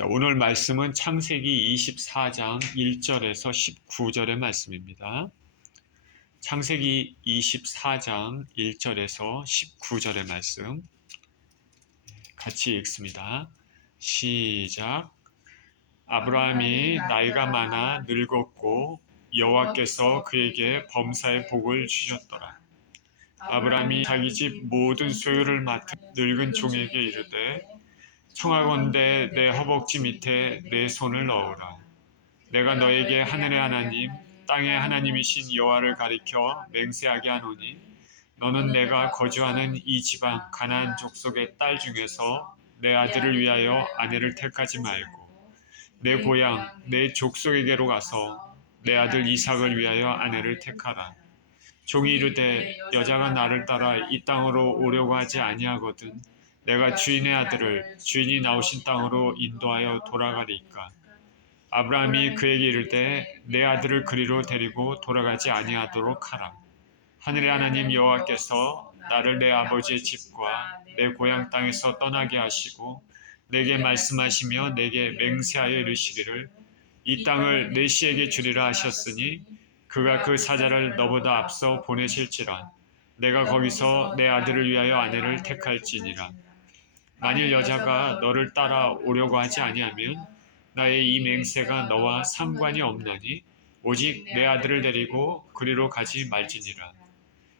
자, 오늘 말씀은 창세기 24장 1절에서 19절의 말씀입니다. 창세기 24장 1절에서 19절의 말씀 같이 읽습니다. 시작. 아브라함이 나이가 많아 늙었고 여호와께서 그에게 범사의 복을 주셨더라. 아브라함이 자기 집 모든 소유를 맡은 늙은 종에게 이르되 청하건대 내 허벅지 밑에 내 손을 넣으라. 내가 너에게 하늘의 하나님 땅의 하나님이신 여호와를 가리켜 맹세하게 하노니 너는 내가 거주하는 이 지방 가나안 족속의 딸 중에서 내 아들을 위하여 아내를 택하지 말고 내 고향 내 족속에게로 가서 내 아들 이삭을 위하여 아내를 택하라. 종이 이르되 여자가 나를 따라 이 땅으로 오려고 하지 아니하거든 내가 주인의 아들을 주인이 나오신 땅으로 인도하여 돌아가리이까. 아브라함이 그에게 이르되 내 아들을 그리로 데리고 돌아가지 아니하도록 하라. 하늘의 하나님 여호와께서 나를 내 아버지의 집과 내 고향 땅에서 떠나게 하시고 내게 말씀하시며 내게 맹세하여 이르시기를 이 땅을 내 씨에게 주리라 하셨으니 그가 그 사자를 너보다 앞서 보내실지라. 내가 거기서 내 아들을 위하여 아내를 택할지니라. 만일 여자가 너를 따라 오려고 하지 아니하면 나의 이 맹세가 너와 상관이 없나니 오직 내 아들을 데리고 그리로 가지 말지니라.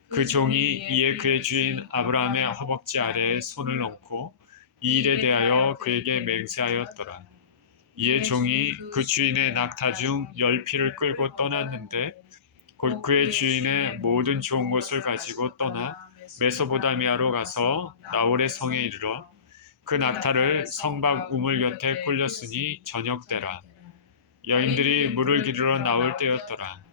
그 종이 이에 그의 주인 아브라함의 허벅지 아래에 손을 얹고 이 일에 대하여 그에게 맹세하였더라. 이에 종이 그 주인의 낙타 중 10피를 끌고 떠났는데 곧 그의 주인의 모든 좋은 것을 가지고 떠나 메소보다미아로 가서 나홀의 성에 이르러 그 낙타를 성박 우물 곁에 굴렸으니 저녁때라. 여인들이 물을 기르러 나올 때였더라.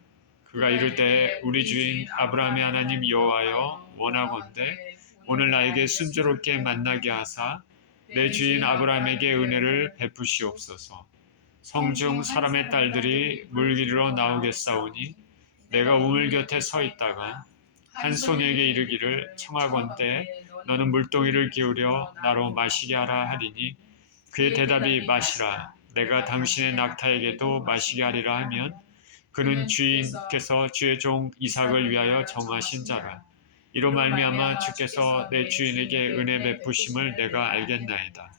그가 이르되 우리 주인 아브라함의 하나님 여호와여 원하건대 오늘 나에게 순조롭게 만나게 하사 내 주인 아브라함에게 은혜를 베푸시옵소서. 성중 사람의 딸들이 물 기르러 나오겠사오니 내가 우물 곁에 서 있다가 한 소녀에게 이르기를 청하건대 너는 물동이를 기울여 나로 마시게 하라 하리니 그의 대답이 마시라. 내가 당신의 낙타에게도 마시게 하리라 하면 그는 주인께서 주의 종 이삭을 위하여 정하신 자라. 이로 말미암아 주께서 내 주인에게 은혜 베푸심을 내가 알겠나이다.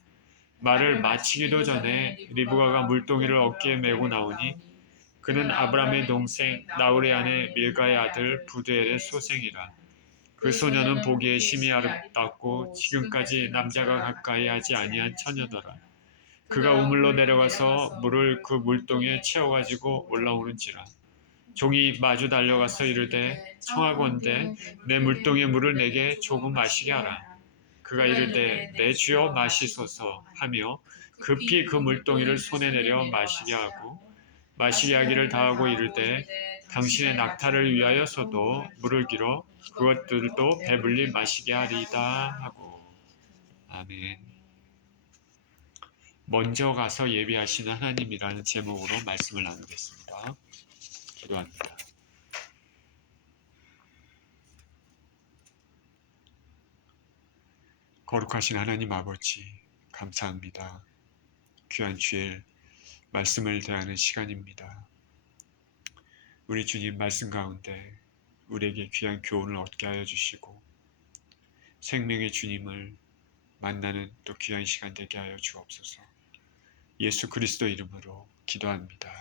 말을 마치기도 전에 리브가가 물동이를 어깨에 메고 나오니 그는 아브라함의 동생 나홀의 아내 밀가의 아들 부두엘의 소생이라. 그 소녀는 보기에 심히 아름답고 지금까지 남자가 가까이 하지 아니한 처녀더라. 그가 우물로 내려가서 물을 그 물동에 채워가지고 올라오는지라. 종이 마주 달려가서 이르되 청하건대 내 물동의 물을 내게 조금 마시게 하라. 그가 이르되 내 주여 마시소서 하며 급히 그 물동이를 손에 내려 마시게 하고 마시게 하기를 다하고 이르되 당신의 낙타를 위하여서도 물을 길어 그것들도 배불리 마시게 하리이다 하고. 아멘. 먼저 가서 예비하시는 하나님이라는 제목으로 말씀을 나누겠습니다. 기도합니다. 거룩하신 하나님 아버지 감사합니다. 귀한 주일 말씀을 대하는 시간입니다. 우리 주님 말씀 가운데 우리에게 귀한 교훈을 얻게 하여 주시고 생명의 주님을 만나는 또 귀한 시간 되게 하여 주옵소서. 예수 그리스도 이름으로 기도합니다.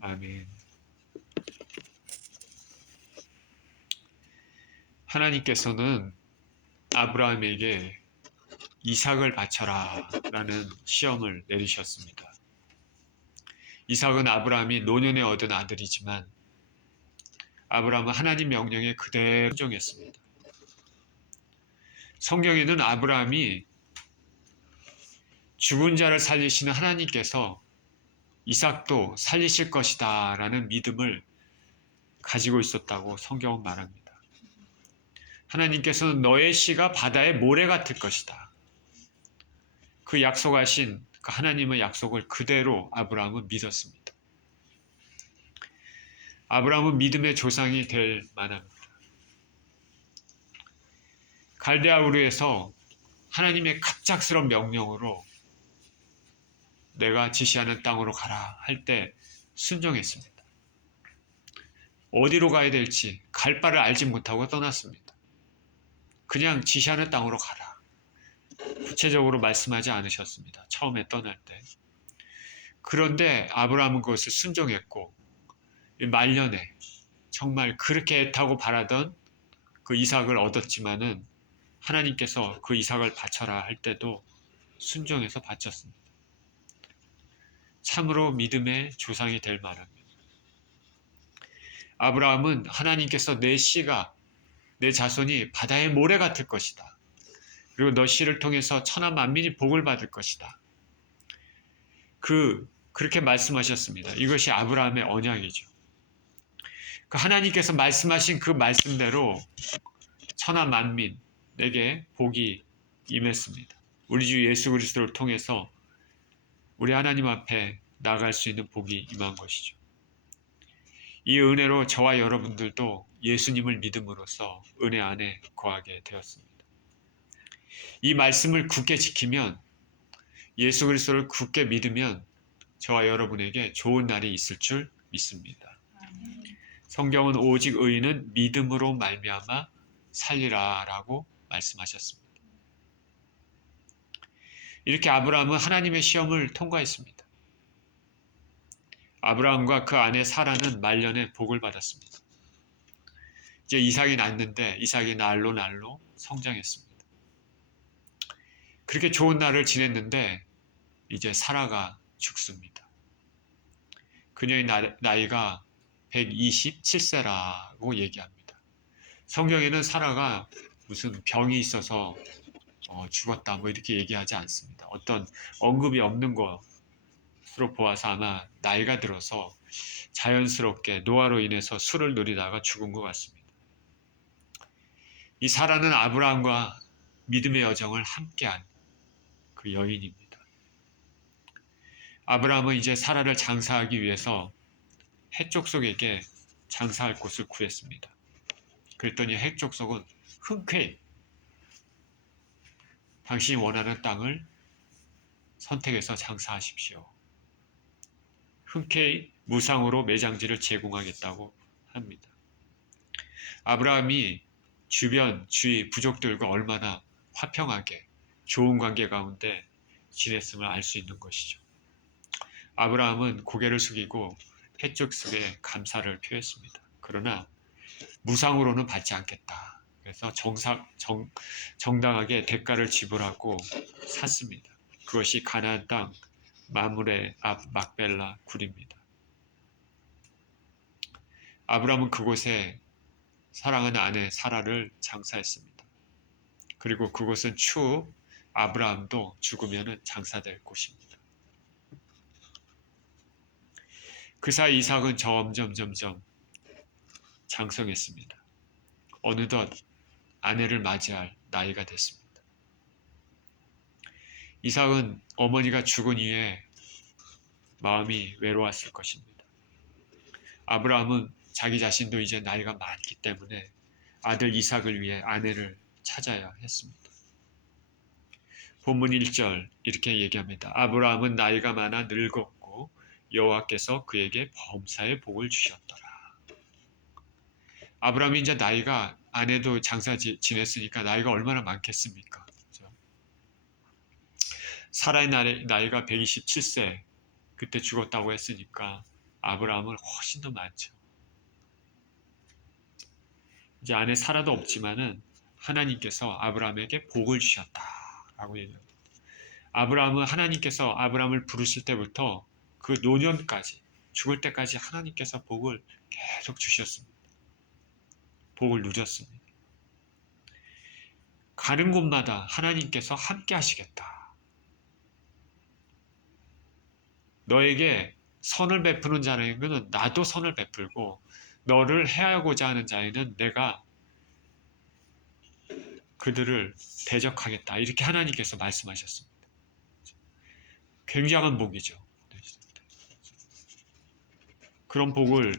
아멘. 하나님께서는 아브라함에게 이삭을 바쳐라 라는 시험을 내리셨습니다. 이삭은 아브라함이 노년에 얻은 아들이지만 아브라함은 하나님 명령에 그대로 순종했습니다. 성경에는 아브라함이 죽은 자를 살리시는 하나님께서 이삭도 살리실 것이다 라는 믿음을 가지고 있었다고 성경은 말합니다. 하나님께서는 너의 씨가 바다의 모래 같을 것이다. 그 약속하신 그 하나님의 약속을 그대로 아브라함은 믿었습니다. 아브라함은 믿음의 조상이 될 만합니다. 갈대아 우르에서 하나님의 갑작스러운 명령으로 내가 지시하는 땅으로 가라 할 때 순종했습니다. 어디로 가야 될지 갈 바를 알지 못하고 떠났습니다. 그냥 지시하는 땅으로 가라. 구체적으로 말씀하지 않으셨습니다. 처음에 떠날 때. 그런데 아브라함은 그것을 순종했고 말년에 정말 그렇게 애타고 바라던 그 이삭을 얻었지만은 하나님께서 그 이삭을 바쳐라 할 때도 순종해서 바쳤습니다. 참으로 믿음의 조상이 될 만합니다. 아브라함은 하나님께서 내 씨가, 내 자손이 바다의 모래 같을 것이다. 그리고 너 씨를 통해서 천하 만민이 복을 받을 것이다. 그렇게 말씀하셨습니다. 이것이 아브라함의 언약이죠. 그 하나님께서 말씀하신 그 말씀대로 천하 만민에게 복이 임했습니다. 우리 주 예수 그리스도를 통해서 우리 하나님 앞에 나아갈 수 있는 복이 임한 것이죠. 이 은혜로 저와 여러분들도 예수님을 믿음으로써 은혜 안에 거하게 되었습니다. 이 말씀을 굳게 지키면, 예수 그리스도를 굳게 믿으면 저와 여러분에게 좋은 날이 있을 줄 믿습니다. 성경은 오직 의인은 믿음으로 말미암아 살리라 라고 말씀하셨습니다. 이렇게 아브라함은 하나님의 시험을 통과했습니다. 아브라함과 그 아내 사라는 말년에 복을 받았습니다. 이제 이삭이 낳았는데 이삭이 날로 성장했습니다. 그렇게 좋은 날을 지냈는데 이제 사라가 죽습니다. 그녀의 나이가 127세라고 얘기합니다. 성경에는 사라가 무슨 병이 있어서 죽었다 이렇게 얘기하지 않습니다. 어떤 언급이 없는 것으로 보아서 아마 나이가 들어서 자연스럽게 노화로 인해서 술을 누리다가 죽은 것 같습니다. 이 사라는 아브라함과 믿음의 여정을 함께한 그 여인입니다. 아브라함은 이제 사라를 장사하기 위해서 헷족속에게 장사할 곳을 구했습니다. 그랬더니 헷족속은 흔쾌히 당신이 원하는 땅을 선택해서 장사하십시오. 흔쾌히 무상으로 매장지를 제공하겠다고 합니다. 아브라함이 주위 부족들과 얼마나 화평하게 좋은 관계 가운데 지냈음을 알 수 있는 것이죠. 아브라함은 고개를 숙이고 헷족속에 감사를 표했습니다. 그러나 무상으로는 받지 않겠다. 그래서 정당하게 대가를 지불하고 샀습니다. 그것이 가나안 땅 마므레 앞 막벨라 굴입니다. 아브라함은 그곳에 사랑하는 아내 사라를 장사했습니다. 그리고 그곳은 추후 아브라함도 죽으면 장사될 곳입니다. 그 사이 이삭은 점점 장성했습니다. 어느덧 아내를 맞이할 나이가 됐습니다. 이삭은 어머니가 죽은 이후에 마음이 외로웠을 것입니다. 아브라함은 자기 자신도 이제 나이가 많기 때문에 아들 이삭을 위해 아내를 찾아야 했습니다. 본문 1절 이렇게 얘기합니다. 아브라함은 나이가 많아 늙었고 여호와께서 그에게 범사의 복을 주셨더라. 아브라함이 이제 나이가, 아내도 장사 지냈으니까 나이가 얼마나 많겠습니까? 그렇죠? 사라의 나이가 127세 그때 죽었다고 했으니까 아브라함은 훨씬 더 많죠. 이제 아내 사라도 없지만은 하나님께서 아브라함에게 복을 주셨다라고 얘기합니다. 아브라함은 하나님께서 아브라함을 부르실 때부터 그 노년까지, 죽을 때까지 하나님께서 복을 계속 주셨습니다. 복을 누렸습니다. 가는 곳마다 하나님께서 함께 하시겠다. 너에게 선을 베푸는 자에게는 나도 선을 베풀고 너를 해하고자 하는 자에는 내가 그들을 대적하겠다. 이렇게 하나님께서 말씀하셨습니다. 굉장한 복이죠. 그런 복을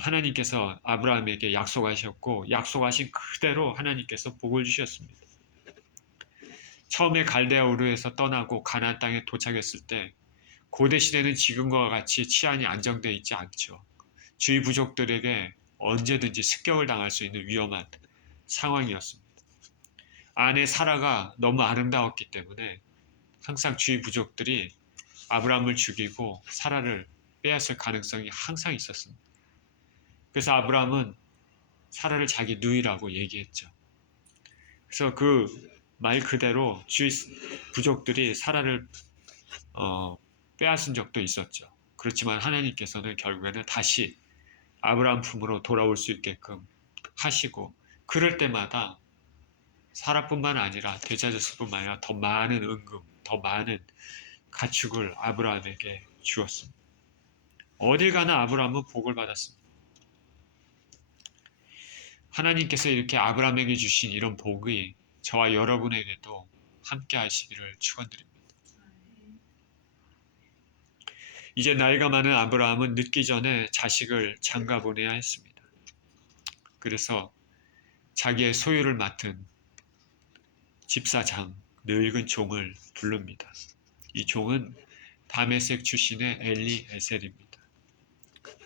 하나님께서 아브라함에게 약속하셨고 약속하신 그대로 하나님께서 복을 주셨습니다. 처음에 갈대아 우르에서 떠나고 가나안 땅에 도착했을 때 고대 시대는 지금과 같이 치안이 안정되어 있지 않죠. 주위 부족들에게 언제든지 습격을 당할 수 있는 위험한 상황이었습니다. 아내 사라가 너무 아름다웠기 때문에 항상 주위 부족들이 아브라함을 죽이고 사라를 빼앗을 가능성이 항상 있었습니다. 그래서 아브라함은 사라를 자기 누이라고 얘기했죠. 그래서 그 말 그대로 주위 부족들이 사라를 빼앗은 적도 있었죠. 그렇지만 하나님께서는 결국에는 다시 아브라함 품으로 돌아올 수 있게끔 하시고, 그럴 때마다 사라뿐만 아니라 대자저스뿐만 아니라 더 많은 은금, 더 많은 가축을 아브라함에게 주었습니다. 어딜 가나 아브라함은 복을 받았습니다. 하나님께서 이렇게 아브라함에게 주신 이런 복이 저와 여러분에게도 함께 하시기를 축원드립니다. 이제 나이가 많은 아브라함은 늦기 전에 자식을 장가 보내야 했습니다. 그래서 자기의 소유를 맡은 집사장, 늙은 종을 부릅니다. 이 종은 다메섹 출신의 엘리에셀입니다.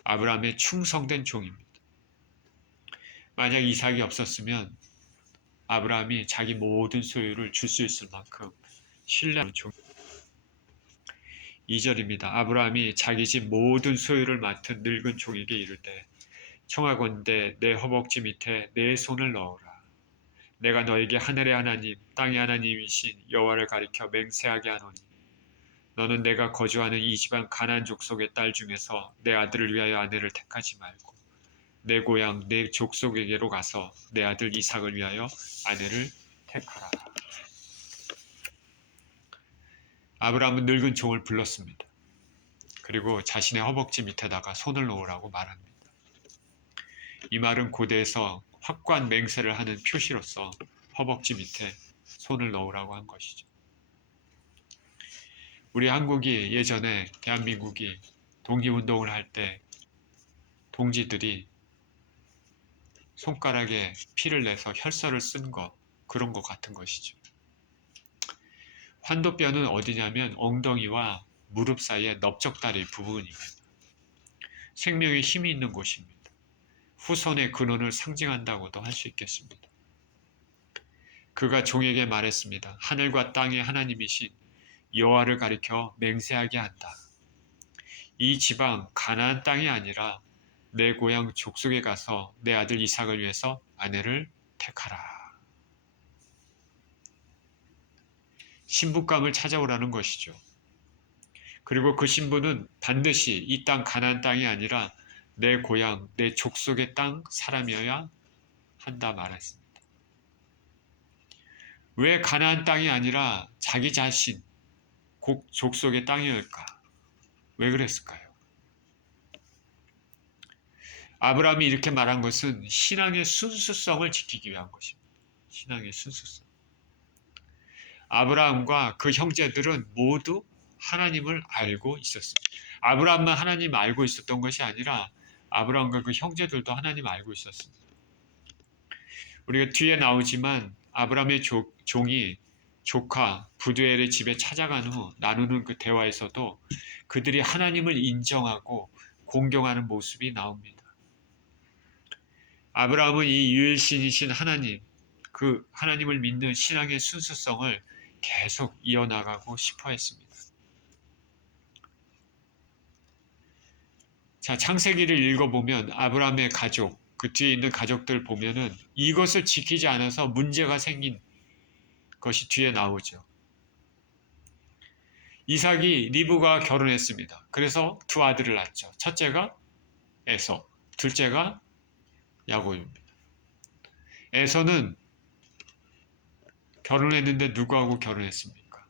아브라함의 충성된 종입니다. 만약 이삭이 없었으면 아브라함이 자기 모든 소유를 줄 수 있을 만큼 신뢰하는 종. 2절입니다. 아브라함이 자기 집 모든 소유를 맡은 늙은 종에게 이르되 청하건대 내 허벅지 밑에 내 손을 넣어라. 내가 너에게 하늘의 하나님 땅의 하나님이신 여호와를 가리켜 맹세하게 하노니 너는 내가 거주하는 이 집안 가나안 족속의 딸 중에서 내 아들을 위하여 아내를 택하지 말고 내 고향 내 족속에게로 가서 내 아들 이삭을 위하여 아내를 택하라. 아브라함은 늙은 종을 불렀습니다. 그리고 자신의 허벅지 밑에다가 손을 놓으라고 말합니다. 이 말은 고대에서 확고한 맹세를 하는 표시로서 허벅지 밑에 손을 넣으라고 한 것이죠. 우리 한국이 예전에 대한민국이 독립운동을 할 때 동지들이 손가락에 피를 내서 혈서를 쓴 것, 그런 것 같은 것이죠. 환도뼈는 어디냐면 엉덩이와 무릎 사이의 넓적다리 부분입니다. 생명의 힘이 있는 곳입니다. 후손의 근원을 상징한다고도 할 수 있겠습니다. 그가 종에게 말했습니다. 하늘과 땅의 하나님이신 여호와를 가리켜 맹세하게 한다. 이 지방 가나안 땅이 아니라 내 고향 족속에 가서 내 아들 이삭을 위해서 아내를 택하라. 신부감을 찾아오라는 것이죠. 그리고 그 신부는 반드시 이 땅 가나안 땅이 아니라 내 고향, 내 족속의 땅 사람이어야 한다 말했습니다. 왜 가나안 땅이 아니라 자기 자신, 족속의 땅이었을까? 왜 그랬을까요? 아브라함이 이렇게 말한 것은 신앙의 순수성을 지키기 위한 것입니다. 신앙의 순수성. 아브라함과 그 형제들은 모두 하나님을 알고 있었습니다. 아브라함만 하나님 알고 있었던 것이 아니라 아브라함과 그 형제들도 하나님 알고 있었습니다. 우리가 뒤에 나오지만 아브라함의 종이 조카 부두엘의 집에 찾아간 후 나누는 그 대화에서도 그들이 하나님을 인정하고 공경하는 모습이 나옵니다. 아브라함은 이 유일신이신 하나님, 그 하나님을 믿는 신앙의 순수성을 계속 이어나가고 싶어 했습니다. 자, 창세기를 읽어보면 아브라함의 가족, 그 뒤에 있는 가족들 보면은 이것을 지키지 않아서 문제가 생긴 것이 뒤에 나오죠. 이삭이 리브가 결혼했습니다. 그래서 두 아들을 낳죠. 첫째가 에서, 둘째가 야곱입니다. 에서는 결혼했는데 누구하고 결혼했습니까?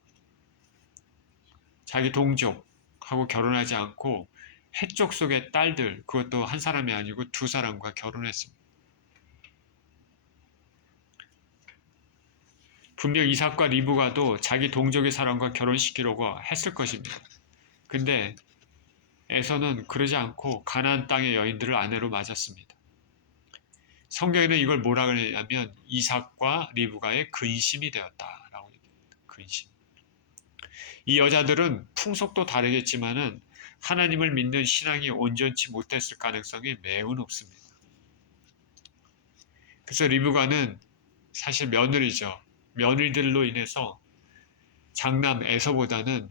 자기 동족하고 결혼하지 않고 해족 속의 딸들, 그것도 한 사람이 아니고 두 사람과 결혼했습니다. 분명 이삭과 리브가도 자기 동족의 사람과 결혼시키려고 했을 것입니다. 근데 에서는 그러지 않고 가나안 땅의 여인들을 아내로 맞았습니다. 성경에는 이걸 뭐라 그러냐면 이삭과 리브가의 근심이 되었다라고 얘기합니다. 근심. 이 여자들은 풍속도 다르겠지만은 하나님을 믿는 신앙이 온전치 못했을 가능성이 매우 높습니다. 그래서 리브가는 사실 며느리죠. 며느리들로 인해서 장남 에서보다는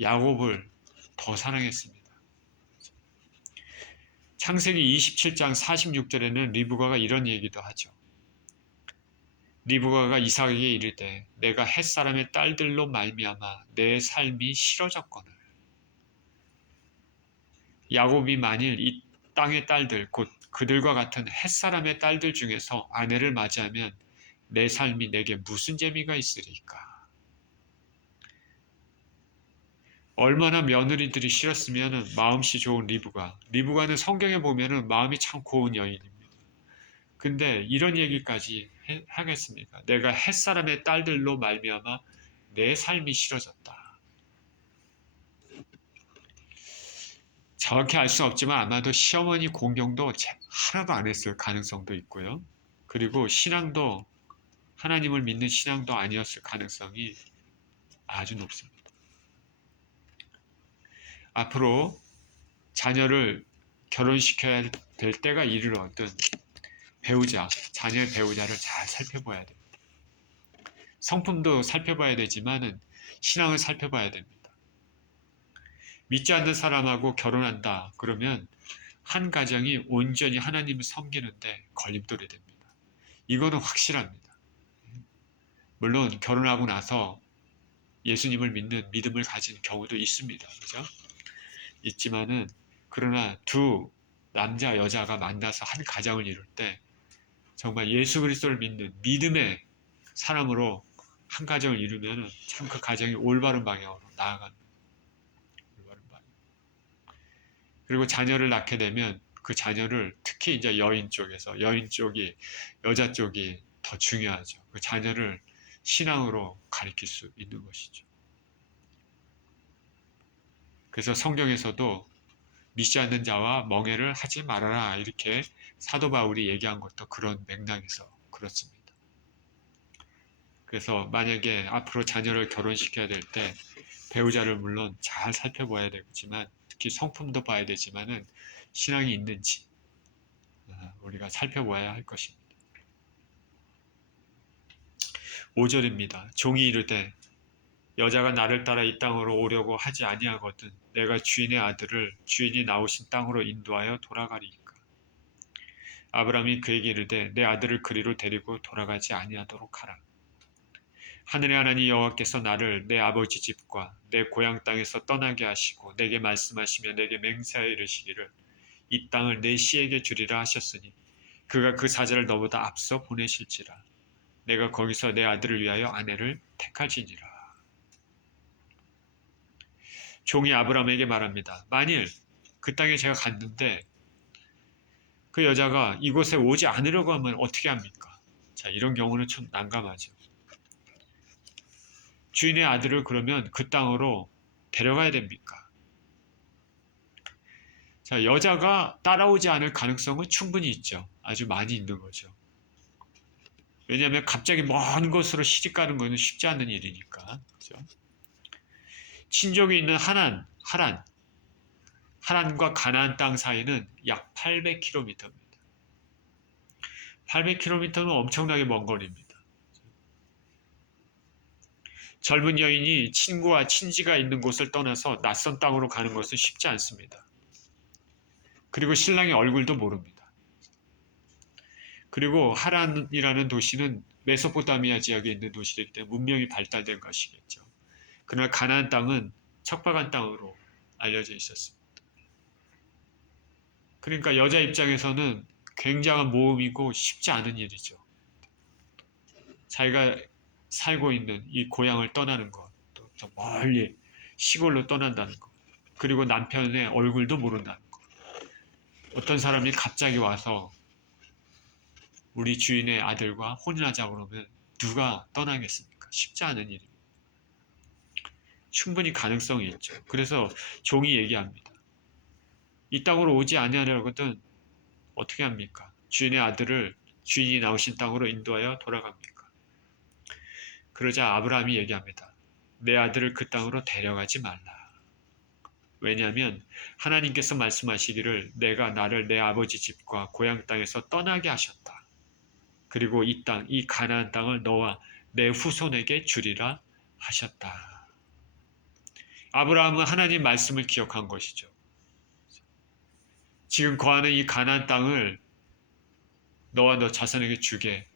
야곱을 더 사랑했습니다. 창세기 27장 46절에는 리브가가 이런 얘기도 하죠. 리브가가 이삭에게 이르되 내가 햇사람의 딸들로 말미암아 내 삶이 싫어졌거늘. 야곱이 만일 이 땅의 딸들 곧 그들과 같은 햇사람의 딸들 중에서 아내를 맞이하면 내 삶이 내게 무슨 재미가 있으리까. 얼마나 며느리들이 싫었으면 마음씨 좋은 리브가는 성경에 보면은 마음이 참 고운 여인입니다. 근데 이런 얘기까지 하겠습니까? 내가 햇사람의 딸들로 말미암아 내 삶이 싫어졌다. 정확히 알 수는 없지만 아마도 시어머니 공경도 하나도 안 했을 가능성도 있고요. 그리고 신앙도 하나님을 믿는 신앙도 아니었을 가능성이 아주 높습니다. 앞으로 자녀를 결혼시켜야 될 때가 이르렀든 자녀의 배우자를 잘 살펴봐야 됩니다. 성품도 살펴봐야 되지만은 신앙을 살펴봐야 됩니다. 믿지 않는 사람하고 결혼한다 그러면 한 가정이 온전히 하나님을 섬기는데 걸림돌이 됩니다. 이거는 확실합니다. 물론 결혼하고 나서 예수님을 믿는 믿음을 가진 경우도 있습니다. 그죠? 있지만은 그러나 두 남자 여자가 만나서 한 가정을 이룰 때 정말 예수 그리스도를 믿는 믿음의 사람으로 한 가정을 이루면 참 그 가정이 올바른 방향으로 나아가는 올바른 방향. 그리고 자녀를 낳게 되면 그 자녀를 특히 이제 여인 쪽이 여자 쪽이 더 중요하죠. 그 자녀를 신앙으로 가리킬 수 있는 것이죠. 그래서 성경에서도 믿지 않는 자와 멍해를 하지 말아라 이렇게 사도 바울이 얘기한 것도 그런 맥락에서 그렇습니다. 그래서 만약에 앞으로 자녀를 결혼시켜야 될 때 배우자를 물론 잘 살펴봐야 되지만 특히 성품도 봐야 되지만은 신앙이 있는지 우리가 살펴봐야 할 것입니다. 5절입니다. 종이 이르되 여자가 나를 따라 이 땅으로 오려고 하지 아니하거든 내가 주인의 아들을 주인이 나오신 땅으로 인도하여 돌아가리이까. 아브라함이 그에게 이르되 내 아들을 그리로 데리고 돌아가지 아니하도록 하라. 하늘의 하나님 여호와께서 나를 내 아버지 집과 내 고향 땅에서 떠나게 하시고 내게 말씀하시며 내게 맹세하여 이르시기를 이 땅을 내 씨에게 주리라 하셨으니 그가 그 사자를 너보다 앞서 보내실지라. 내가 거기서 내 아들을 위하여 아내를 택할지니라. 종이 아브라함에게 말합니다. 만일 그 땅에 제가 갔는데 그 여자가 이곳에 오지 않으려고 하면 어떻게 합니까? 자, 이런 경우는 참 난감하죠. 주인의 아들을 그러면 그 땅으로 데려가야 됩니까? 자, 여자가 따라오지 않을 가능성은 충분히 있죠. 아주 많이 있는 거죠. 왜냐하면 갑자기 먼 곳으로 시집가는 것은 쉽지 않은 일이니까. 그렇죠? 친족이 있는 하란과 가나안 땅 사이는 약 800km입니다. 800km는 엄청나게 먼 거리입니다. 젊은 여인이 친구와 친지가 있는 곳을 떠나서 낯선 땅으로 가는 것은 쉽지 않습니다. 그리고 신랑의 얼굴도 모릅니다. 그리고 하란이라는 도시는 메소포타미아 지역에 있는 도시이기 때문에 문명이 발달된 것이겠죠. 그러나 가나안 땅은 척박한 땅으로 알려져 있었습니다. 그러니까 여자 입장에서는 굉장한 모험이고 쉽지 않은 일이죠. 자기가 살고 있는 이 고향을 떠나는 것, 또 저 멀리 시골로 떠난다는 것, 그리고 남편의 얼굴도 모른다는 것. 어떤 사람이 갑자기 와서 우리 주인의 아들과 혼인하자고 그러면 누가 떠나겠습니까? 쉽지 않은 일입니다. 충분히 가능성이 있죠. 그래서 종이 얘기합니다. 이 땅으로 오지 아니하려거든 어떻게 합니까? 주인의 아들을 주인이 나오신 땅으로 인도하여 돌아갑니까? 그러자 아브라함이 얘기합니다. 내 아들을 그 땅으로 데려가지 말라. 왜냐하면 하나님께서 말씀하시기를 내가 나를 내 아버지 집과 고향 땅에서 떠나게 하셨다. 그리고 이 땅, 이 가나안 땅을 너와 내 후손에게 주리라 하셨다. 아브라함은 하나님 말씀을 기억한 것이죠. 지금 거하는 이 가나안 땅을 너와 너 자손에게 주게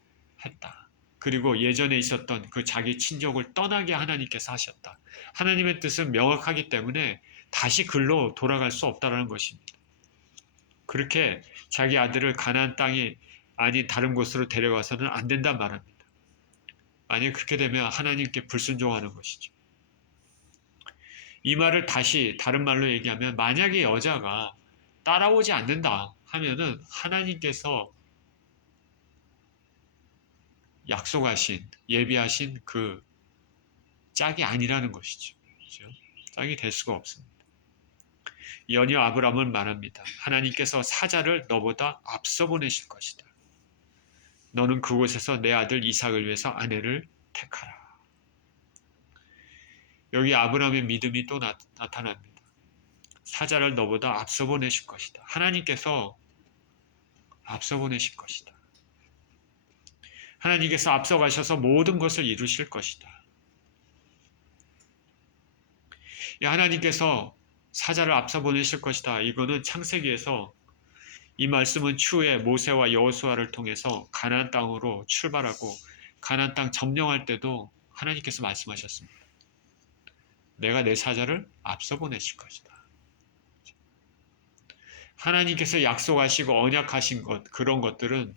했다. 그리고 예전에 있었던 그 자기 친족을 떠나게 하나님께서 하셨다. 하나님의 뜻은 명확하기 때문에 다시 글로 돌아갈 수 없다는 것입니다. 그렇게 자기 아들을 가나안 땅이 아닌 다른 곳으로 데려가서는 안 된단 말입니다. 만약 그렇게 되면 하나님께 불순종하는 것이죠. 이 말을 다시 다른 말로 얘기하면 만약에 여자가 따라오지 않는다 하면은 하나님께서 약속하신 예비하신 그 짝이 아니라는 것이죠. 그렇죠? 짝이 될 수가 없습니다. 연여 아브라함은 말합니다. 하나님께서 사자를 너보다 앞서 보내실 것이다. 너는 그곳에서 내 아들 이삭을 위해서 아내를 택하라. 여기 아브라함의 믿음이 또 나타납니다. 사자를 너보다 앞서 보내실 것이다. 하나님께서 앞서 보내실 것이다. 하나님께서 앞서 가셔서 모든 것을 이루실 것이다. 하나님께서 사자를 앞서 보내실 것이다. 이거는 창세기에서 이 말씀은 추후에 모세와 여호수아를 통해서 가나안 땅으로 출발하고 가나안 땅 점령할 때도 하나님께서 말씀하셨습니다. 내가 내 사자를 앞서 보내실 것이다. 하나님께서 약속하시고 언약하신 것, 그런 것들은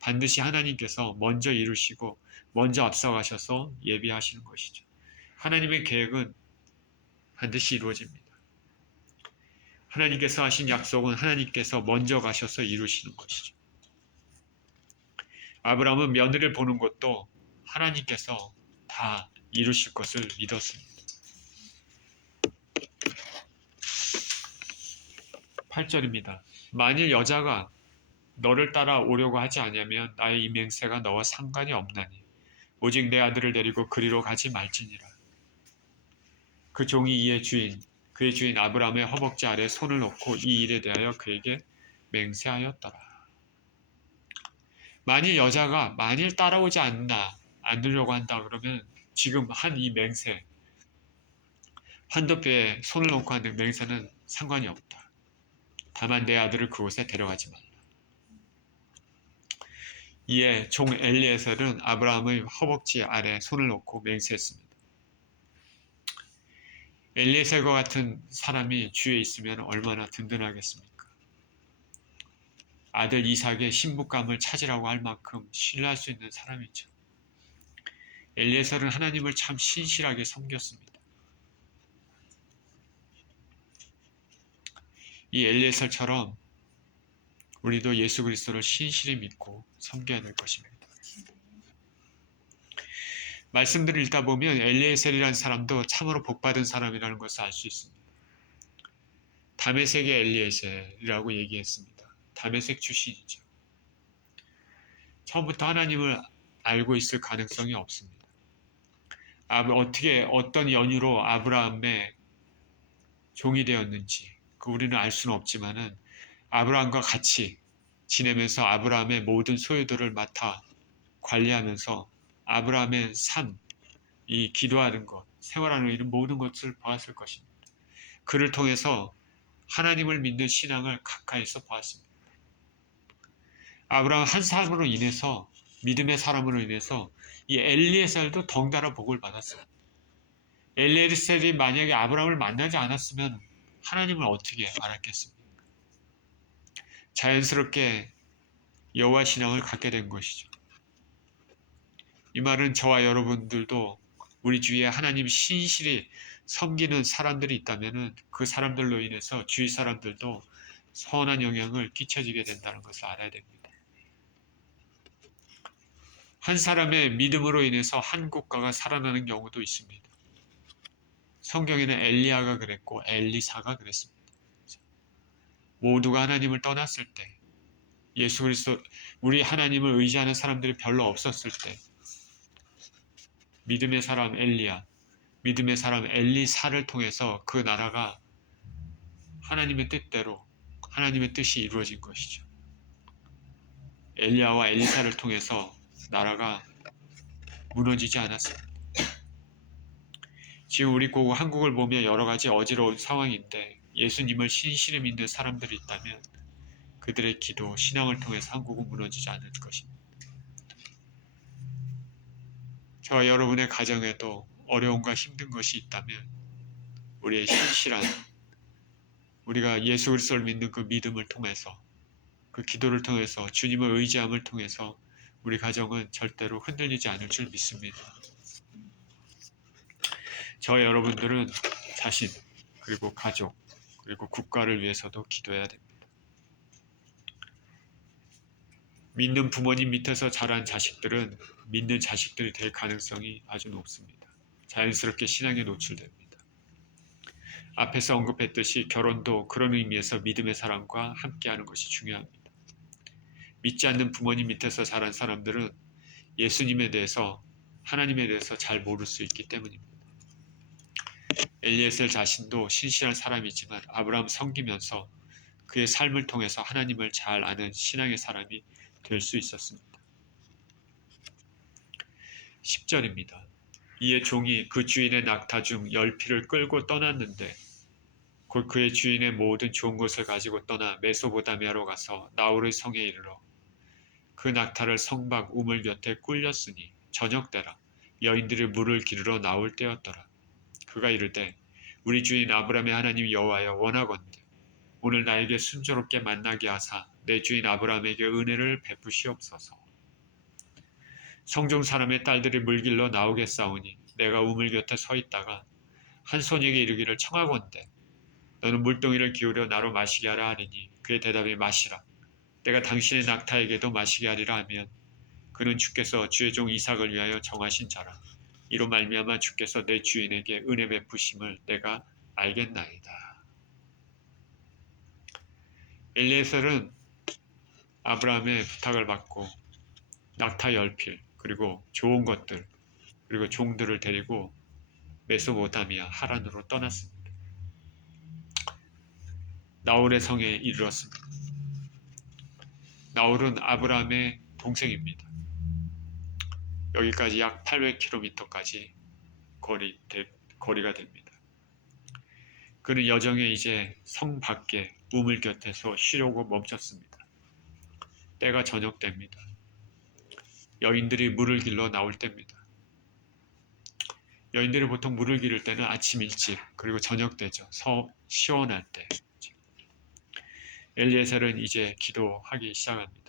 반드시 하나님께서 먼저 이루시고 먼저 앞서가셔서 예비하시는 것이죠. 하나님의 계획은 반드시 이루어집니다. 하나님께서 하신 약속은 하나님께서 먼저 가셔서 이루시는 것이죠. 아브라함은 며느리를 보는 것도 하나님께서 다 이루실 것을 믿었습니다. 8절입니다. 만일 여자가 너를 따라 오려고 하지 않으면 나의 이 맹세가 너와 상관이 없나니 오직 내 아들을 데리고 그리로 가지 말지니라. 그 종이 그의 주인 아브라함의 허벅지 아래 손을 놓고 이 일에 대하여 그에게 맹세하였더라. 만일 따라오지 않으려고 한다 그러면 지금 한 이 맹세, 환도뼈에 손을 놓고 하는 맹세는 상관이 없다. 다만 내 아들을 그곳에 데려가지 말라. 이에 종 엘리에셀은 아브라함의 허벅지 아래 손을 놓고 맹세했습니다. 엘리에셀과 같은 사람이 주위에 있으면 얼마나 든든하겠습니까? 아들 이삭의 신부감을 찾으라고 할 만큼 신뢰할 수 있는 사람이죠. 엘리에셀은 하나님을 참 신실하게 섬겼습니다. 이 엘리에셀처럼 우리도 예수 그리스도를 신실히 믿고 섬겨야 될 것입니다. 말씀들을 읽다 보면 엘리에셀이라는 사람도 참으로 복받은 사람이라는 것을 알 수 있습니다. 다메섹의 엘리에셀이라고 얘기했습니다. 다메섹 출신이죠. 처음부터 하나님을 알고 있을 가능성이 없습니다. 어떤 연유로 아브라함의 종이 되었는지 우리는 알 수는 없지만은 아브라함과 같이 지내면서 아브라함의 모든 소유들을 맡아 관리하면서 아브라함의 삶, 이 기도하는 것, 생활하는 이런 모든 것을 보았을 것입니다. 그를 통해서 하나님을 믿는 신앙을 가까이서 보았습니다. 아브라함 한 사람으로 인해서 믿음의 사람으로 인해서 이 엘리에셀도 덩달아 복을 받았어요. 엘리에셀이 만약에 아브라함을 만나지 않았으면 하나님을 어떻게 알았겠습니까? 자연스럽게 여호와 신앙을 갖게 된 것이죠. 이 말은 저와 여러분들도 우리 주위에 하나님 신실히 섬기는 사람들이 있다면 그 사람들로 인해서 주위 사람들도 선한 영향을 끼쳐지게 된다는 것을 알아야 됩니다. 한 사람의 믿음으로 인해서 한 국가가 살아나는 경우도 있습니다. 성경에는 엘리야가 그랬고 엘리사가 그랬습니다. 모두가 하나님을 떠났을 때, 예수 그리스도 우리 하나님을 의지하는 사람들이 별로 없었을 때, 믿음의 사람 엘리야, 믿음의 사람 엘리사를 통해서 그 나라가 하나님의 뜻대로 하나님의 뜻이 이루어진 것이죠. 엘리야와 엘리사를 통해서 나라가 무너지지 않았습니다. 지금 우리 한국을 보면 여러 가지 어지러운 상황인데 예수님을 신실히 믿는 사람들이 있다면 그들의 기도, 신앙을 통해서 한국은 무너지지 않을 것입니다. 저와 여러분의 가정에도 어려움과 힘든 것이 있다면 우리의 신실한 우리가 예수 그리스도를 믿는 그 믿음을 통해서 그 기도를 통해서 주님을 의지함을 통해서 우리 가정은 절대로 흔들리지 않을 줄 믿습니다. 저와 여러분들은 자신 그리고 가족 그리고 국가를 위해서도 기도해야 됩니다. 믿는 부모님 밑에서 자란 자식들은 믿는 자식들이 될 가능성이 아주 높습니다. 자연스럽게 신앙에 노출됩니다. 앞에서 언급했듯이 결혼도 그런 의미에서 믿음의 사람과 함께하는 것이 중요합니다. 믿지 않는 부모님 밑에서 자란 사람들은 예수님에 대해서 하나님에 대해서 잘 모를 수 있기 때문입니다. 엘리에셀 자신도 신실한 사람이지만 아브라함 섬기면서 그의 삶을 통해서 하나님을 잘 아는 신앙의 사람이 될 수 있었습니다. 10절입니다. 이에 종이 그 주인의 낙타 중 10피를 끌고 떠났는데 곧 그의 주인의 모든 좋은 것을 가지고 떠나 메소보다미아로 가서 나홀의 성에 이르러 그 낙타를 성 밖 우물 곁에 꿀렸으니 저녁때라 여인들이 물을 기르러 나올 때였더라. 그가 이르되 우리 주인 아브라함의 하나님 여호와여 원하건대 오늘 나에게 순조롭게 만나게 하사 내 주인 아브라함에게 은혜를 베푸시옵소서. 성중 사람의 딸들이 물길로 나오겠사오니 내가 우물 곁에 서 있다가 한 소녀에게 이르기를 청하건대 너는 물동이를 기울여 나로 마시게 하라 하리니 그의 대답이 마시라. 내가 당신의 낙타에게도 마시게 하리라 하면 그는 주께서 주의 종 이삭을 위하여 정하신 자라. 이로 말미암아 주께서 내 주인에게 은혜 베푸심을 내가 알겠나이다. 엘리에셀은 아브라함의 부탁을 받고 낙타 10필 그리고 좋은 것들 그리고 종들을 데리고 메소포타미아 하란으로 떠났습니다. 나홀의 성에 이르렀습니다. 나홀은 아브라함의 동생입니다. 여기까지 약 800km까지 거리가 됩니다. 그는 여정에 이제 성 밖에 우물 곁에서 쉬려고 멈췄습니다. 때가 저녁 때입니다. 여인들이 물을 길러 나올 때입니다. 여인들이 보통 물을 기를 때는 아침 일찍 그리고 저녁 때죠. 시원할 때. 엘리에셀은 이제 기도하기 시작합니다.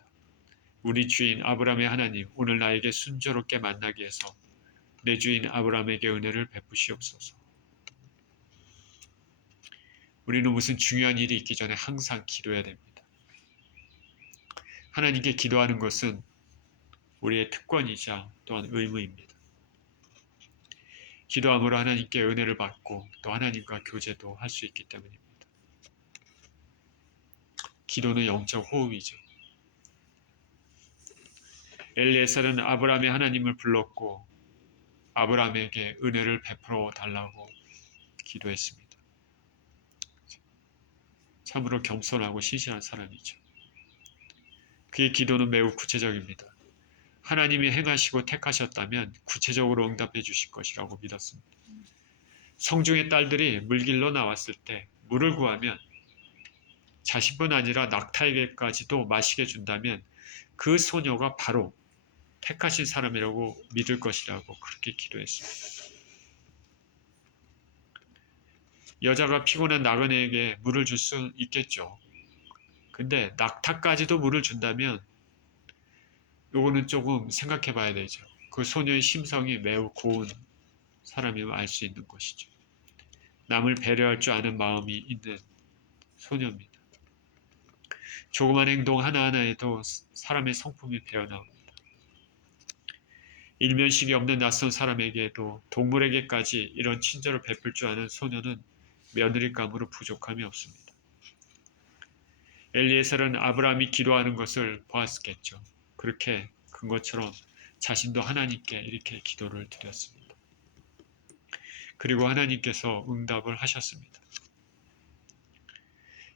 우리 주인 아브라함의 하나님 오늘 나에게 순조롭게 만나게 해서 내 주인 아브라함에게 은혜를 베푸시옵소서. 우리는 무슨 중요한 일이 있기 전에 항상 기도해야 됩니다. 하나님께 기도하는 것은 우리의 특권이자 또한 의무입니다. 기도함으로 하나님께 은혜를 받고 또 하나님과 교제도 할 수 있기 때문입니다. 기도는 영적 호흡이죠. 엘리에셀은 아브라함의 하나님을 불렀고 아브라함에게 은혜를 베풀어 달라고 기도했습니다. 참으로 겸손하고 신실한 사람이죠. 그의 기도는 매우 구체적입니다. 하나님이 행하시고 택하셨다면 구체적으로 응답해 주실 것이라고 믿었습니다. 성중의 딸들이 물길로 나왔을 때 물을 구하면 자신뿐 아니라 낙타에게까지도 마시게 준다면 그 소녀가 바로 택하신 사람이라고 믿을 것이라고 그렇게 기도했습니다. 여자가 피곤한 나그네에게 물을 줄 수 있겠죠. 근데 낙타까지도 물을 준다면 요거는 조금 생각해 봐야 되죠. 그 소녀의 심성이 매우 고운 사람이면 알 수 있는 것이죠. 남을 배려할 줄 아는 마음이 있는 소녀입니다. 조그만 행동 하나하나에도 사람의 성품이 배어나옵니다. 일면식이 없는 낯선 사람에게도 동물에게까지 이런 친절을 베풀 줄 아는 소녀는 며느리감으로 부족함이 없습니다. 엘리에셀은 아브라함이 기도하는 것을 보았겠죠. 그렇게 큰 것처럼 자신도 하나님께 이렇게 기도를 드렸습니다. 그리고 하나님께서 응답을 하셨습니다.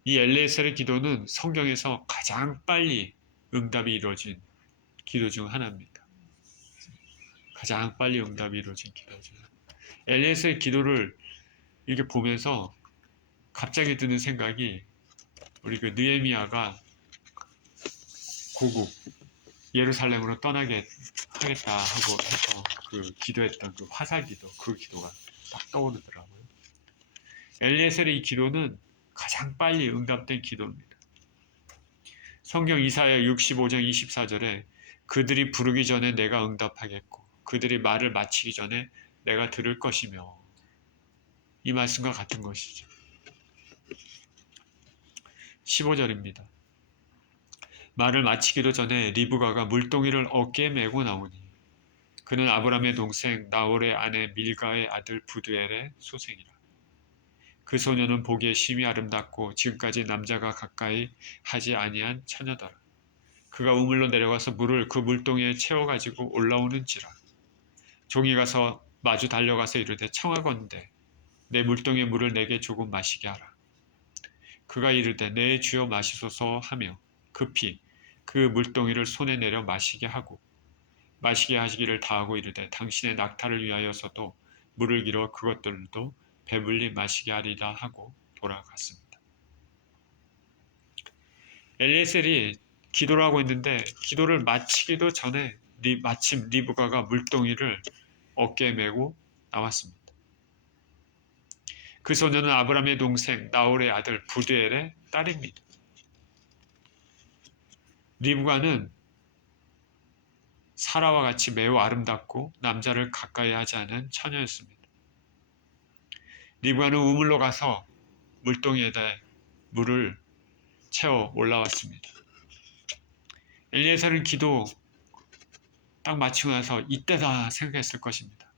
이 엘리에셀의 기도는 성경에서 가장 빨리 응답이 이루어진 기도 중 하나입니다. 가장 빨리 응답이 이루어진 기도 중 하나. 엘리에셀의 기도를 이렇게 보면서 갑자기 드는 생각이, 우리 그 느헤미야가 고국 예루살렘으로 떠나게 하겠다 하고 해서 그 기도했던 그 화살기도, 그 기도가 딱 떠오르더라고요. 엘리에셀의 이 기도는 가장 빨리 응답된 기도입니다. 성경 이사야 65장 24절에 그들이 부르기 전에 내가 응답하겠고 그들이 말을 마치기 전에 내가 들을 것이며, 이 말씀과 같은 것이죠. 15절입니다. 말을 마치기도 전에 리브가가 물동이를 어깨에 메고 나오니 그는 아브람의 동생 나홀의 아내 밀가의 아들 부두엘의 소생이라. 그 소녀는 보기에 심히 아름답고 지금까지 남자가 가까이 하지 아니한 처녀더라. 그가 우물로 내려가서 물을 그 물동이에 채워가지고 올라오는지라. 종이 가서 마주 달려가서 이르되 청하건대 내 물동이의 물을 내게 조금 마시게 하라. 그가 이르되 내 주여 마시소서 하며 급히 그 물동이를 손에 내려 마시게 하고 마시게 하시기를 다하고 이르되 당신의 낙타를 위하여서도 물을 길어 그것들도 배불리 마시게 하리라 하고 돌아갔습니다. 엘리에셀이 기도를 하고 있는데 기도를 마치기도 전에 마침 리브가가 물동이를 어깨에 메고 나왔습니다. 그 소녀는 아브람의 동생 나홀의 아들 부두엘의 딸입니다. 리브가는 사라와 같이 매우 아름답고 남자를 가까이 하지 않은 처녀였습니다. 리브가는 우물로 가서 물동이에다 물을 채워 올라왔습니다. 엘리에셀은 기도 딱 마치고 나서 이때다 생각했을 것입니다.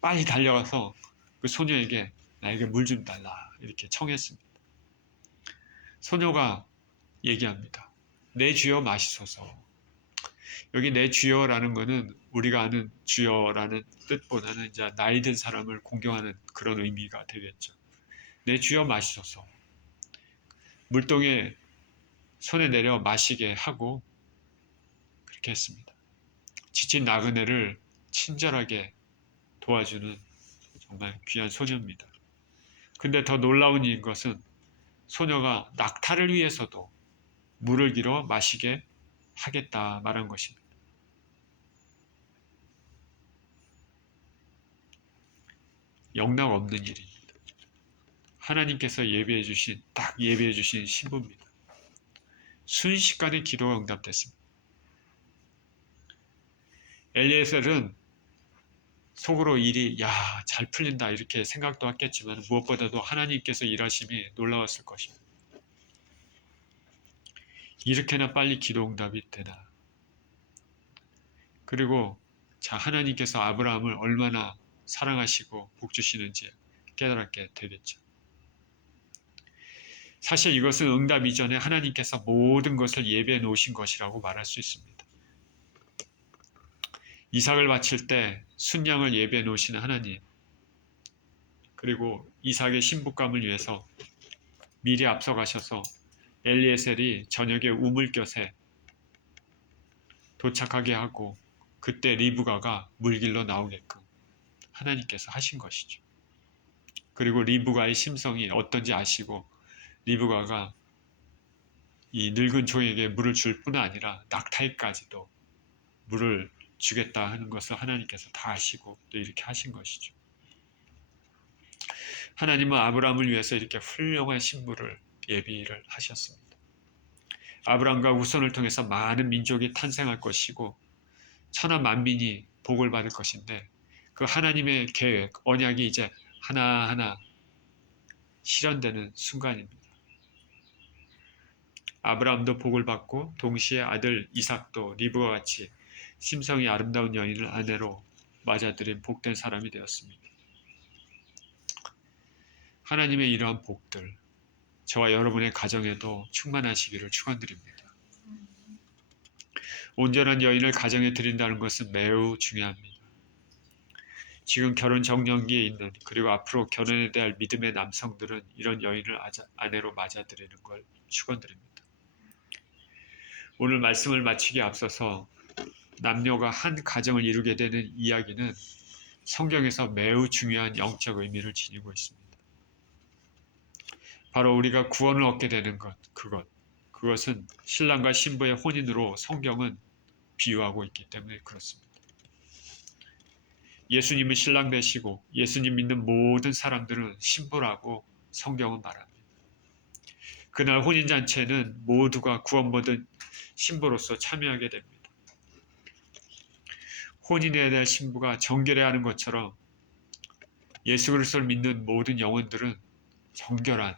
빨리 달려가서 그 소녀에게 나에게 물 좀 달라 이렇게 청했습니다. 소녀가 얘기합니다. 내 주여 마시소서. 여기 내 주여라는 것은 우리가 아는 주여라는 뜻보다는 이제 나이 든 사람을 공경하는 그런 의미가 되겠죠. 내 주여 마시소서. 물동에 손에 내려 마시게 하고 그렇게 했습니다. 지친 나그네를 친절하게 도와주는 정말 귀한 소녀입니다. 근데 더 놀라운 것은 소녀가 낙타를 위해서도 물을 길어 마시게 하겠다 말한 것입니다. 영락 없는 일입니다. 하나님께서 예비해 주신 신부입니다. 순식간에 기도가 응답됐습니다. 엘리에셀은 속으로 일이 잘 풀린다 이렇게 생각도 했겠지만 무엇보다도 하나님께서 일하심이 놀라웠을 것입니다. 이렇게나 빨리 기도 응답이 되나. 그리고 하나님께서 아브라함을 얼마나 사랑하시고 복 주시는지 깨달게 되겠죠. 사실 이것은 응답 이전에 하나님께서 모든 것을 예비해 놓으신 것이라고 말할 수 있습니다. 이삭을 바칠 때 순양을 예비해 놓으시는 하나님, 그리고 이삭의 신부감을 위해서 미리 앞서가셔서 엘리에셀이 저녁에 우물곁에 도착하게 하고 그때 리브가가 물길로 나오게끔 하나님께서 하신 것이죠. 그리고 리브가의 심성이 어떤지 아시고 리브가가 이 늙은 종에게 물을 줄 뿐 아니라 낙타에까지도 물을 주겠다 하는 것을 하나님께서 다 아시고 또 이렇게 하신 것이죠. 하나님은 아브라함을 위해서 이렇게 훌륭한 신부를 예비를 하셨습니다. 아브라함과 후손을 통해서 많은 민족이 탄생할 것이고 천하 만민이 복을 받을 것인데 그 하나님의 계획, 언약이 이제 하나하나 실현되는 순간입니다. 아브라함도 복을 받고 동시에 아들 이삭도 리브와 같이 심성이 아름다운 여인을 아내로 맞아들인 복된 사람이 되었습니다. 하나님의 이러한 복들, 저와 여러분의 가정에도 충만하시기를 축원드립니다. 온전한 여인을 가정에 드린다는 것은 매우 중요합니다. 지금 결혼 정년기에 있는 그리고 앞으로 결혼에 대한 믿음의 남성들은 이런 여인을 아내로 맞아들이는 걸 축원드립니다. 오늘 말씀을 마치기에 앞서서 남녀가 한 가정을 이루게 되는 이야기는 성경에서 매우 중요한 영적 의미를 지니고 있습니다. 바로 우리가 구원을 얻게 되는 그것은 신랑과 신부의 혼인으로 성경은 비유하고 있기 때문에 그렇습니다. 예수님은 신랑 되시고 예수님 믿는 모든 사람들은 신부라고 성경은 말합니다. 그날 혼인잔치에는 모두가 구원받은 신부로서 참여하게 됩니다. 혼인에 대한 신부가 정결해야 하는 것처럼 예수 그리스도를 믿는 모든 영혼들은 정결한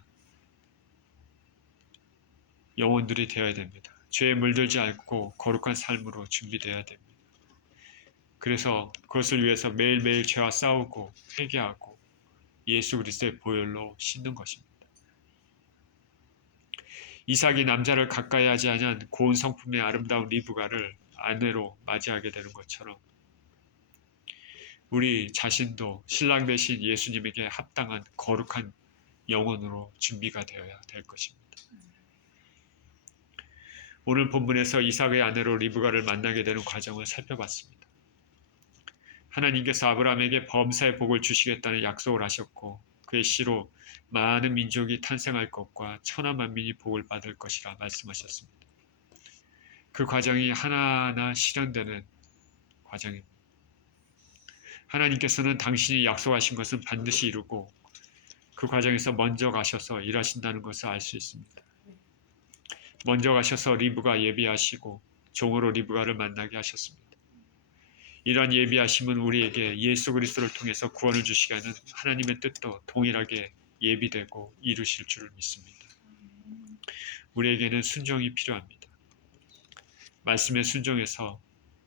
영혼들이 되어야 됩니다. 죄에 물들지 않고 거룩한 삶으로 준비되어야 됩니다. 그래서 그것을 위해서 매일매일 죄와 싸우고 회개하고 예수 그리스도의 보혈로 씻는 것입니다. 이삭이 남자를 가까이 하지 아니한 고운 성품의 아름다운 리브가를 아내로 맞이하게 되는 것처럼 우리 자신도 신랑 되신 예수님에게 합당한 거룩한 영혼으로 준비가 되어야 될 것입니다. 오늘 본문에서 이삭의 아내로 리브가를 만나게 되는 과정을 살펴봤습니다. 하나님께서 아브라함에게 범사의 복을 주시겠다는 약속을 하셨고 그의 씨로 많은 민족이 탄생할 것과 천하 만민이 복을 받을 것이라 말씀하셨습니다. 그 과정이 하나하나 실현되는 과정입니다. 하나님께서는 당신이 약속하신 것은 반드시 이루고 그 과정에서 먼저 가셔서 일하신다는 것을 알 수 있습니다. 먼저 가셔서 리브가 예비하시고 종으로 리브가를 만나게 하셨습니다. 이러한 예비하심은 우리에게 예수 그리스도를 통해서 구원을 주시게 하는 하나님의 뜻도 동일하게 예비되고 이루실 줄 믿습니다. 우리에게는 순종이 필요합니다. 말씀에 순종해서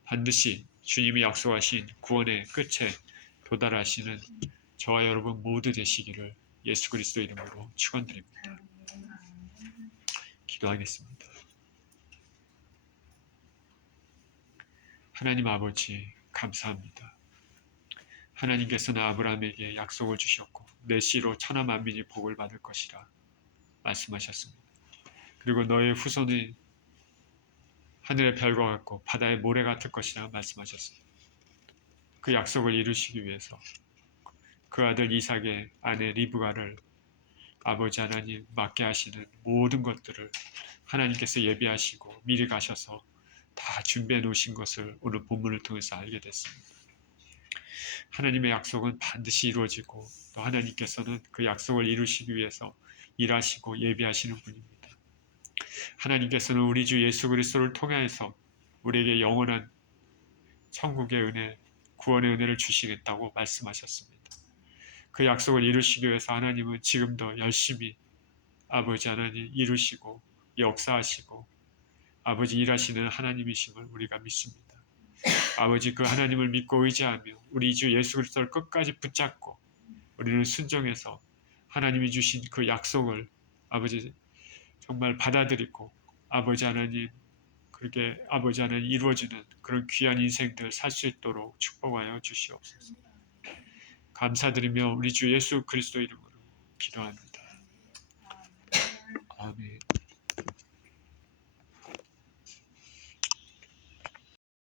반드시 주님이 약속하신 구원의 끝에 도달하시는 저와 여러분 모두 되시기를 예수 그리스도 이름으로 축원드립니다. 기도하겠습니다. 하나님 아버지 감사합니다. 하나님께서는 아브라함에게 약속을 주셨고 내 씨로 천하 만민이 복을 받을 것이라 말씀하셨습니다. 그리고 너의 후손이 하늘의 별과 같고 바다의 모래 같을 것이라 말씀하셨습니다. 그 약속을 이루시기 위해서 그 아들 이삭의 아내 리브가를 아버지 하나님 맡게 하시는 모든 것들을 하나님께서 예비하시고 미리 가셔서 다 준비해 놓으신 것을 오늘 본문을 통해서 알게 됐습니다. 하나님의 약속은 반드시 이루어지고 또 하나님께서는 그 약속을 이루시기 위해서 일하시고 예비하시는 분입니다. 하나님께서는 우리 주 예수 그리스도를 통해서 우리에게 영원한 천국의 은혜, 구원의 은혜를 주시겠다고 말씀하셨습니다. 그 약속을 이루시기 위해서 하나님은 지금도 열심히 아버지 하나님 이루시고 역사하시고 아버지 일하시는 하나님이심을 우리가 믿습니다. 아버지 그 하나님을 믿고 의지하며 우리 주 예수 그리스도를 끝까지 붙잡고 우리는 순종해서 하나님이 주신 그 약속을 아버지 정말 받아들이고 아버지 하나님 그렇게 아버지 하나님 이루어지는 그런 귀한 인생들 살 수 있도록 축복하여 주시옵소서. 감사드리며 우리 주 예수 그리스도 이름으로 기도합니다. 아멘.